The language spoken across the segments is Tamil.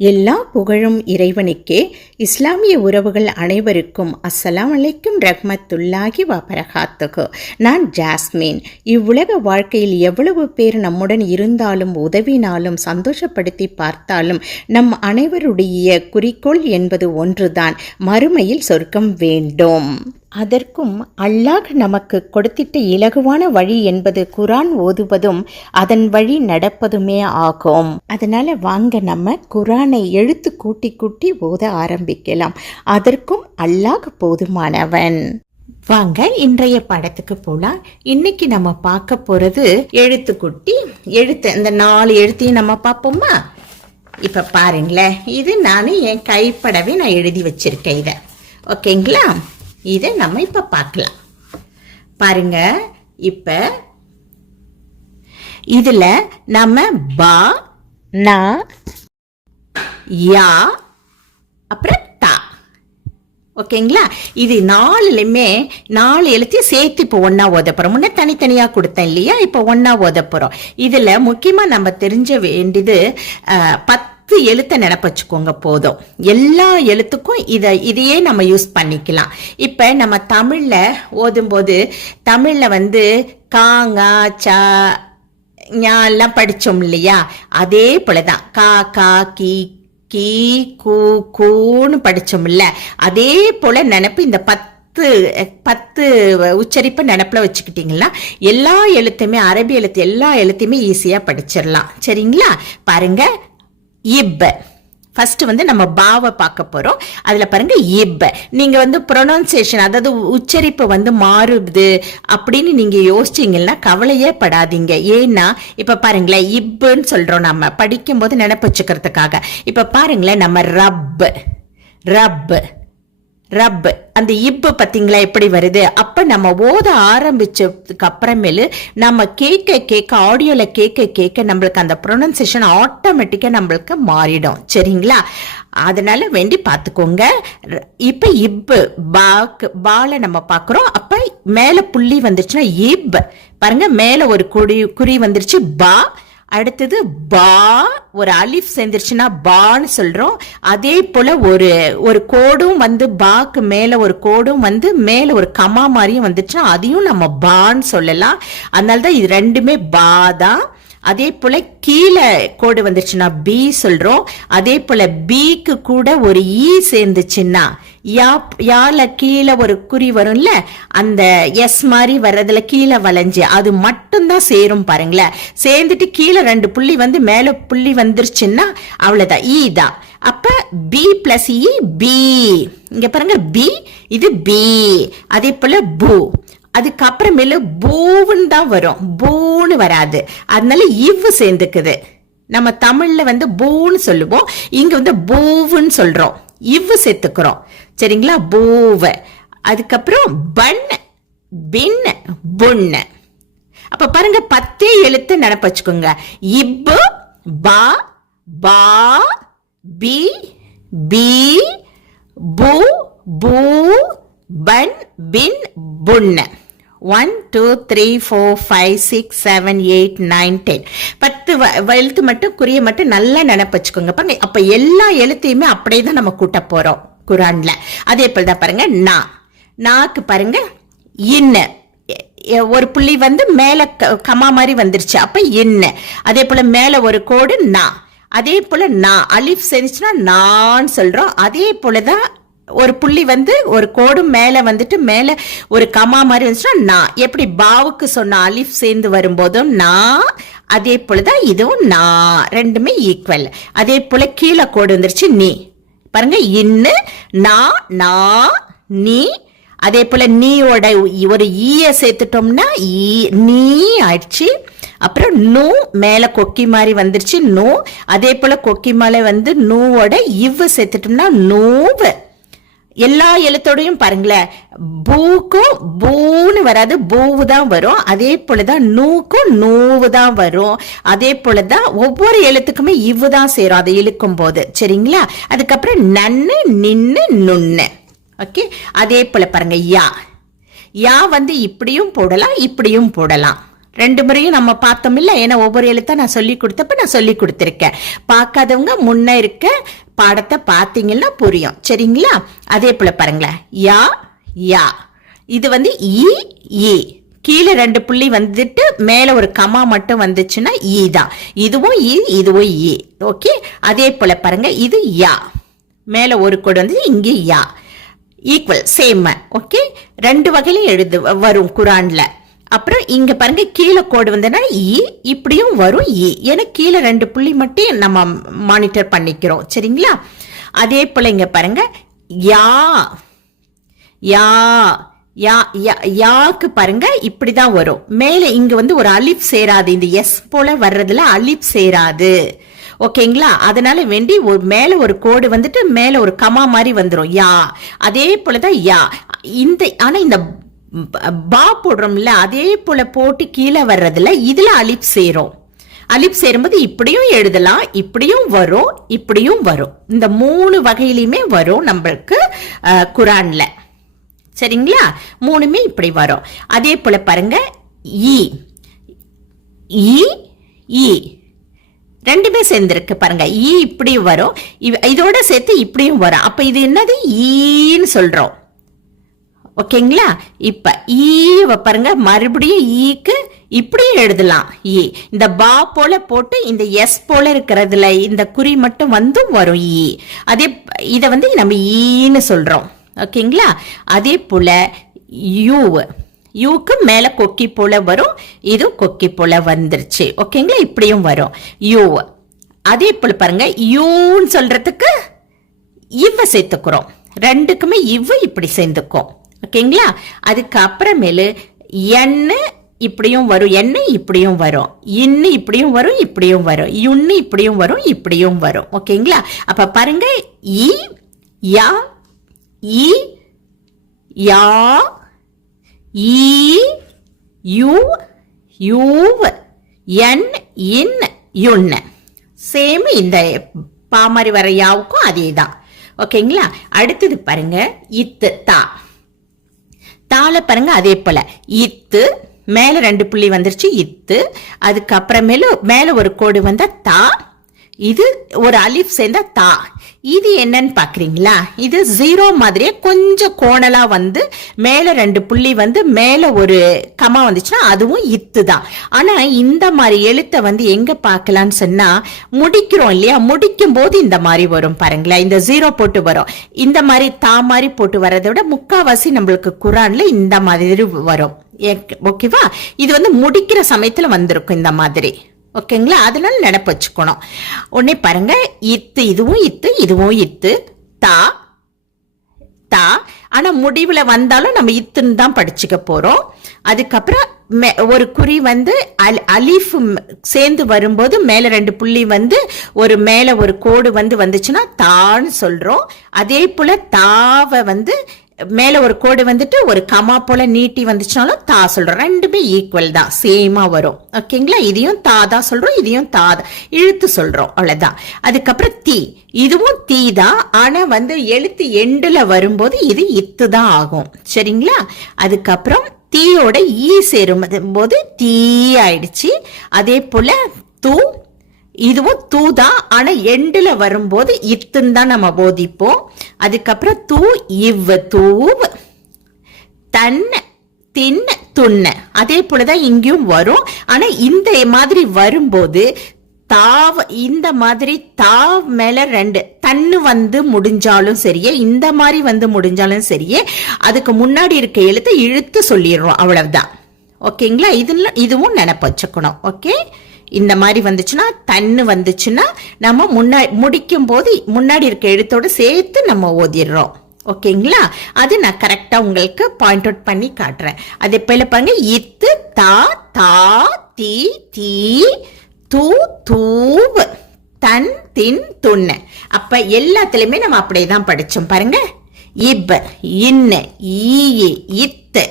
எல்லா புகழும் இறைவனுக்கே. இஸ்லாமிய உறவுகள் அனைவருக்கும் அஸ்ஸலாம் அலைக்கும் ரஹ்மத்துல்லாஹி வபரகாத்துஹு. நான் ஜாஸ்மின். இவ்வுலக வாழ்க்கையில் எவ்வளவு பேர் நம்முடன் இருந்தாலும் உதவினாலும் சந்தோஷப்படுத்தி பார்த்தாலும் நம் அனைவருடைய குறிக்கோள் என்பது ஒன்றுதான், மறுமையில் சொர்க்கம் வேண்டும். அதற்கும் அல்லாஹ் நமக்கு கொடுத்திட்ட இலகுவான வழி என்பது குரான் ஓதுவதும் அதன் வழி நடப்பதுமே ஆகும். அதனால வாங்க நம்ம குரானை எழுத்து கூட்டி கூட்டி ஓத ஆரம்பிக்கலாம். அதற்கும் அல்லாஹ் போதுமானவன். வாங்க இன்றைய படத்துக்கு போலாம். இன்னைக்கு நம்ம பார்க்க போறது எழுத்துக்குட்டி எழுத்து. இந்த 4 எழுத்தையும் நம்ம பார்ப்போமா? இப்ப பாருங்களேன், இது நான் என் கைப்படவே நான் எழுதி வச்சிருக்கேன். இதை ஓகேங்களா? இதை நம்ம இப்ப பார்க்கலாம். பாருங்க, இப்ப இதுல நம்ம பா, நா, யா, அப்புறம் தா. ஓகேங்களா? இது 4லுமே 4 எழுத்தையும் சேர்த்து இப்போ ஒன்னா ஓத போறோம். முன்ன தனித்தனியா கொடுத்தேன் இல்லையா? இப்போ ஒன்னா ஓத போறோம். இதுல முக்கியமா நம்ம தெரிஞ்ச வேண்டியது 10 எழுத்தை நினைப்பு வச்சுக்கோங்க போதும். எல்லா எழுத்துக்கும் இதையே நம்ம யூஸ் பண்ணிக்கலாம். இப்ப நம்ம தமிழ்ல ஓதும்போது தமிழ்ல காங்கா சா ஞாலாம் படிச்சோம் இல்லையா? அதே போலதான் கா கா கீ கீ கூ கூன்னு படிச்சோம் இல்ல? அதே போல நினைப்பு இந்த 10 உச்சரிப்பு நினப்புல வச்சுக்கிட்டீங்கன்னா எல்லா எழுத்துமே, அரபி எழுத்து எல்லா எழுத்தையுமே ஈஸியா படிச்சிடலாம். சரிங்களா? பாருங்க, இப். ஃபர்ஸ்ட் நம்ம பாவை பார்க்க போறோம். அதுல பாருங்க இப். நீங்க ப்ரொனன்சியேஷன், அதாவது உச்சரிப்பு மாறுது அப்படின்னு நீங்க யோசிச்சீங்கன்னா கவலையே படாதீங்க. ஏன்னா இப்ப பாருங்களேன், இப்புன்னு சொல்றோம் நம்ம படிக்கும் போது நினைப்பு வச்சுக்கிறதுக்காக. இப்ப பாருங்களேன், நம்ம ரப் ரப் ரப், அந்த இப்பு பார்த்தீங்களா எப்படி வருது? அப்ப நம்ம ஓத ஆரம்பிச்சதுக்கு அப்புறமேலு நம்ம கேட்க ஆடியோல கேட்க நம்மளுக்கு அந்த ப்ரொனன்சியேஷன் ஆட்டோமேட்டிக்கா நம்மளுக்கு மாறிடும். சரிங்களா? அதனால வேண்டி பார்த்துக்கோங்க. இப்ப இப்பு பால நம்ம பாக்குறோம். அப்ப மேல புள்ளி வந்துருச்சுன்னா இப். பாருங்க, மேல ஒரு குறி வந்துருச்சு பா. அடுத்தது பா, ஒரு அலிஃப் சேர்ந்துருச்சுன்னா பான்னு சொல்றோம். அதே போல ஒரு கோடும் பாக்கு மேல ஒரு கோடும் மேல ஒரு கமா மாதிரியும் வந்துச்சுன்னா அதையும் நம்ம பான்னு சொல்லலாம். அதனாலதான் இது ரெண்டுமே பா தான். அதே போல கீழே கோடு வந்துருச்சுன்னா பி சொல்றோம். அதே போல பிக்கு கூட ஒரு ஈ சேர்ந்துச்சுன்னா யால கீழே ஒரு குறி வரும்ல, அந்த எஸ் மாதிரி வர்றதுல கீழே வளைஞ்சு அது மட்டும்தான் சேரும். பாருங்களேன், சேர்ந்துட்டு கீழே 2 புள்ளி மேல புள்ளி வந்துருச்சுன்னா அவ்வளவுதான், ஈ தான். அப்ப பி பிளஸ் இ பி. இங்க பாருங்க, பி, இது பி. அதே போல பூ, அதுக்கப்புறமேல பூவுன்னு தான் வரும், பூன்னு வராது. அதனால இவ்வு சேர்ந்துக்குது. நம்ம தமிழ்ல பூன்னு சொல்லுவோம், இங்க பூவுன்னு சொல்றோம், இவ்வு சேர்த்துக்கிறோம். சரிங்களா? பூவ. அதுக்கப்புறம் பன், பின், புன். அப்ப பாருங்க, 10 எழுத்து நினைப்பு வச்சுக்கோங்க. இப்பு, பா, பா, பி, பி, பூ, பூ, பன், பின், புன். 1 2 3 4 5 6 7 8 9 10 10 எழுத்து மட்டும், குறிய மட்டும் நல்லா நினைப்பு வச்சுக்கோங்க. பாருங்க, அப்ப எல்லா எழுத்தையுமே அப்படியே தான் நம்ம கூட்ட போறோம் குரான்ல. அதே போலதான் பாருங்க, நாக்கு பாருங்க, இன்னு ஒரு புள்ளி மேல கமா மாதிரி வந்துருச்சு, அப்ப இன்னு. அதே போல மேல ஒரு கோடு நா. அதே போல அலிஃப் சேர்ந்துச்சுன்னா நான் சொல்றோம். அதே போலதான் ஒரு புள்ளி ஒரு கோடும் மேல மேல ஒரு கமா மாதிரி வந்துச்சுன்னா நான். எப்படி பாவுக்கு சொன்ன அலிஃப் சேர்ந்து வரும்போதும் நான், அதே போலதான் இதுவும் நான், ரெண்டுமே ஈக்குவல். அதே போல கீழே கோடு வந்துருச்சு நீ. பாருங்க, இன்னு, நா, நீ. அதே போல நீயோட ஒரு ஈய சேர்த்துட்டோம்னா நீ ஆயிடுச்சு. அப்புறம் நூ, மேல கொக்கி மாதிரி வந்துருச்சு நூ. அதே போல கொக்கி மேல நூவோட இவ்வு சேர்த்துட்டோம்னா நூவு. எல்லா எழுத்தோடையும் பாருங்களேன், பூக்கும் பூன்னு வராது, பூவு தான் வரும். அதே போலதான் நூக்கும் நூவு தான் வரும். அதே போலதான் ஒவ்வொரு எழுத்துக்குமே இவ்வு தான் சேரும் அதை இழுக்கும் போது. சரிங்களா? அதுக்கப்புறம் நன்னு, நின்னு, நுண்ணு. ஓகே. அதே போல பாருங்க, யா இப்படியும் போடலாம், இப்படியும் போடலாம். 2 முறையும் நம்ம பார்த்தோம் இல்ல, ஏன்னா ஒவ்வொரு எழுத்தா நான் சொல்லி கொடுத்தப்ப நான் சொல்லி கொடுத்துருக்கேன். பார்க்காதவங்க முன்ன இருக்க பாடத்தை பார்த்தீங்கன்னா புரியும். சரிங்களா? அதே போல பாருங்களேன், யா யா, இது வந்து ஈ, கீழே 2 புள்ளி வந்துட்டு மேல ஒரு கமா மட்டும் வந்துச்சுன்னா ஈ தான். இதுவும் இதுவும் ஈ. ஓகே, அதே போல பாருங்க, இது யா, மேல ஒரு கோடு வந்து இங்கே யா, ஈக்குவல் சேம். ஓகே, 2 வகையிலும் எழுது வரும் குரான்ல. அப்புறம் இங்க பாருங்க, கீழே கோடு வந்தனா இப்படியும் வரும் ஏன்னா கீழே 2 புள்ளி மட்டும் நம்ம மானிட்டர் பண்ணிக்கிறோம். சரிங்களா? அதே போல இங்க பாருங்க, யா யா யா யாக்கு பாருங்க இப்படிதான் வரும். மேல இங்க வந்து ஒரு அலிப் சேராது, இந்த எஸ் போல வர்றதுல அலிப் சேராது. ஓகேங்களா? அதனால வேண்டி ஒரு மேல ஒரு கோடு வந்துட்டு மேல ஒரு கமா மாதிரி வந்துடும் யா. அதே போலதான் யா. ஆனா இந்த பா போடுறோம்ல, அதே போல போட்டு கீழே வர்றதுல இதுல அலிப் சேரும். அலிப் சேரும்போது இப்படியும் எழுதலாம், இப்படியும் வரும், இப்படியும் வரும். இந்த 3 வகையிலுமே வரும் நம்மளுக்கு குரான்ல. சரிங்களா? 3மே இப்படி வரும். அதே போல பாருங்க, ஈ 2மே சேர்ந்திருக்கு பாருங்க. ஈ இப்படி வரும், இதோட சேர்த்து இப்படியும் வரும். அப்ப இது என்னது? ஈன்னு சொல்றோம். ஓகேங்களா? இப்ப ஈ பாருங்க, மறுபடியும் ஈக்கு இப்படியும் எழுதலாம். இந்த பா போல போட்டு இந்த எஸ் போல இருக்கிறதுல இந்த குறி மட்டும் வந்து வரும் ஈ. அதே இத வந்து நம்ம ஈன்னு சொல்றோம். ஓகேங்களா? அதே போல யூக்கு மேல கொக்கி போல வரும், இது கொக்கி போல வந்துருச்சு. ஓகேங்களா? இப்படியும் வரும் யூ. அதே போல பாருங்க, யூன்னு சொல்றதுக்கு இவ சேர்த்துக்கிறோம். 2க்குமே இவ இப்படி சேர்ந்துக்கும். ஓகேங்களா? அதுக்கு அப்புறமேலு எண்ணு இப்படியும் வரும், எண்ணு இப்படியும் வரும், இன்னு இப்படியும் வரும், இப்படியும் வரும், யுன்னு இப்படியும் வரும், இப்படியும் வரும். ஓகேங்களா? அப்ப பாருங்க, ஈ யா ஈ யா ஈ யூ யூவ் என் இன் யுன். சேம் இந்த பாமரி வர யாவுக்கும் அதே தான். ஓகேங்களா? அடுத்தது பாருங்க, இத்து தா. தால பாருங்க, அதே போல இத்து மேல 2 புள்ளி வந்துருச்சு இத்து. அதுக்கப்புறமேல மேல ஒரு கோடு வந்தா தா, இது ஒரு அலிஃப் சேர்ந்தா தா. இது என்னன்னு பாக்குறீங்களா? இது 0 மாதிரியே கொஞ்சம் கோணலா வந்து மேல 2 புள்ளி வந்து மேல ஒரு கமா வந்துச்சுன்னா அதுவும் இத்து தான். ஆனா இந்த மாதிரி எழுத்தை வந்து எங்க பாக்கலான்னு சொன்னா, முடிக்கிறோம் இல்லையா, முடிக்கும் போது இந்த மாதிரி வரும் பாருங்களேன். இந்த 0 போட்டு வரும். இந்த மாதிரி தா மாதிரி போட்டு வர்றதை விட முக்காவாசி நம்மளுக்கு குரான்ல இந்த மாதிரி வரும். ஓகேவா? இது வந்து முடிக்கிற சமயத்துல வந்திருக்கும் இந்த மாதிரி. ஓகேங்களா? அதனால நினைப்பு வச்சுக்கணும். உடனே பாருங்க, இத்து இதுவும் இத்து, இதுவும் இத்து, தா தா. ஆனா முடிவுல வந்தாலும் நம்ம இத்துன்னு தான் படிச்சுக்க போறோம். அதுக்கப்புறம் ஒரு குறி வந்து அலிஃப் சேர்ந்து வரும்போது மேல 2 புள்ளி வந்து ஒரு மேல ஒரு கோடு வந்து வந்துச்சுன்னா தான்னு சொல்றோம். அதே போல தாவை வந்து மேல ஒரு கோடு வந்துட்டு ஒரு கமா போல நீட்டி வந்துச்சுனாலும் தா சொல்றோம். 2மே ஈக்குவல் தான், சேமா வரும். ஓகேங்களா? இதையும் தா தான் சொல்றோம், இதையும் தா இழுத்து சொல்றோம், அவ்வளவுதான். அதுக்கப்புறம் தீ, இதுவும் தீ தான். ஆனா வந்து எழுத்து எண்டுல வரும்போது இது இத்து தான் ஆகும். சரிங்களா? அதுக்கப்புறம் தீயோட ஈ சேரும் போது தீ ஆயிடுச்சு. அதே போல தூ, இதுவும் தூ தான். ஆனா எண்டுல வரும்போது இத்துன்னு தான் நம்ம போதிப்போம். அதுக்கப்புறம் தூ இவ் தூவ், தன் தின் துண்ண. அதே போலதான் இங்கேயும் வரும். ஆனா இந்த மாதிரி வரும்போது தாவ் இந்த மாதிரி தாவ் மேல 2 தன்னு வந்து முடிஞ்சாலும் சரியே, இந்த மாதிரி வந்து முடிஞ்சாலும் சரியே, அதுக்கு முன்னாடி இருக்க எழுத்து இழுத்து சொல்லிடுறோம், அவ்வளவுதான். ஓகேங்களா? இதுவும் நினைப்பு வச்சுக்கணும். ஓகே, இந்த மாதிரி வந்துச்சுன்னா தன்னு வந்துச்சுன்னா நம்ம முடிக்கும் போது முன்னாடி இருக்க எழுத்தோட சேர்த்து நம்ம ஓதிடுறோம். ஓகேங்களா? அது நான் கரெக்டா உங்களுக்கு பாயிண்ட் அவுட் பண்ணி காட்டுறேன். அதே போல பாருங்க, இத்து தா தா தி தீ தூ தூவ் தன் தின் துண்ண. அப்ப எல்லாத்துலயுமே நம்ம அப்படியேதான் படிச்சோம் பாருங்க. இப் இன்னு ஈ இத்து.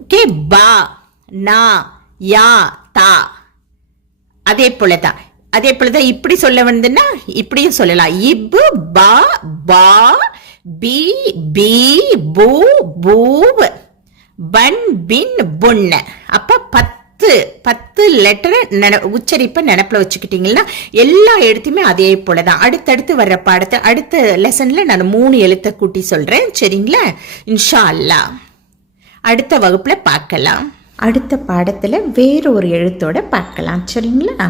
ஓகே, பா நா யா தா. அதே போலதான் இப்படி சொல்ல வந்துன்னா இப்படியும் சொல்லலாம். இப்பு பா பா பி பி பூ பூவ் பன் பின் பொண்ண. அப்ப 10 லெட்டரை உச்சரிப்பை நினப்புல வச்சுக்கிட்டீங்கன்னா எல்லா எழுத்துமே அதே போலதான். அடுத்தடுத்து வர்ற பாடத்தை அடுத்த லெசன்ல நான் 3 எழுத்தை கூட்டி சொல்றேன். சரிங்களா? இன்ஷா அல்லாஹ் அடுத்த வகுப்புல பார்க்கலாம். அடுத்த பாடத்துல வேற ஒரு எழுத்தோட பார்க்கலாம். சரிங்களா?